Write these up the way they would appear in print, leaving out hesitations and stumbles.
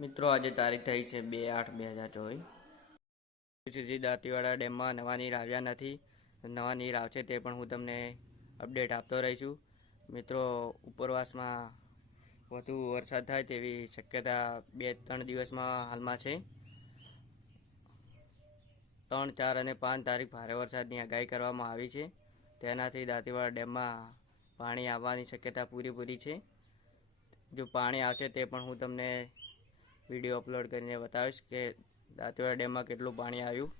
મિત્રો આજે તારીખ થઈ છે 2/8/2024 સુધી દાંતીવાડા ડેમમાં નવા નીર આવ્યા નથી. નવા નીર આવશે તે પણ હું તમને અપડેટ આપતો રહીશું. મિત્રો ઉપરવાસમાં વધુ વરસાદ થાય તેવી શક્યતા 2-3 દિવસમાં હાલમાં છે. 3, 4 અને 5 તારીખ ભારે વરસાદની આગાહી કરવામાં આવી છે. તેનાથી દાંતીવાડા ડેમમાં પાણી આવવાની શક્યતા પૂરી છે. જો પાણી આવશે તે પણ હું તમને વિડીયો અપલોડ કરીને બતાવીશ કે દાંતીવાડા ડેમમાં કેટલું પાણી આવ્યું.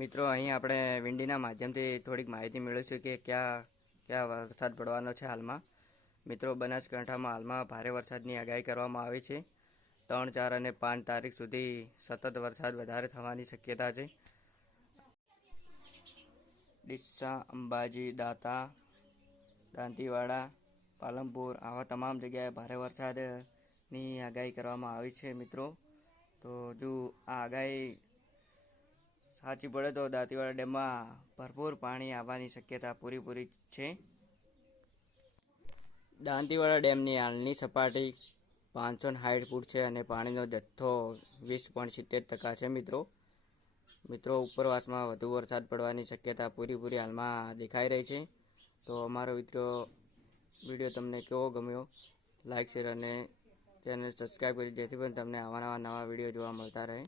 મિત્રો અહીં આપણે વિંડીના માધ્યમથી થોડીક માહિતી મેળવીશું કે ક્યાં વરસાદ પડવાનો છે હાલમાં. મિત્રો બનાસકાંઠામાં હાલમાં ભારે વરસાદની આગાહી કરવામાં આવી છે. 3, 4 અને 5 તારીખ સુધી સતત વરસાદ વધારે થવાની શક્યતા છે. ડીસા, અંબાજી, દાંતીવાડા, પાલનપુર આવા તમામ જગ્યાએ ભારે વરસાદની આગાહી કરવામાં આવી છે. મિત્રો તો જો આ આગાહી સાચી પડે તો દાંતીવાડા ડેમમાં ભરપૂર પાણી આવવાની શક્યતા પૂરી છે. દાંતીવાડા ડેમની હાલની સપાટી 560 ફૂટ છે અને પાણીનો જથ્થો 20.70% છે. મિત્રો ઉપરવાસમાં વધુ વરસાદ પડવાની શક્યતા પૂરી હાલમાં દેખાઈ રહી છે. તો અમારો વિડીયો તમને કેવો ગમ્યો, લાઈક, શેર અને ચેનલ સબસ્ક્રાઈબ કરી જેથી પણ તમને આવા નવા વિડીયો જોવા મળતા રહે.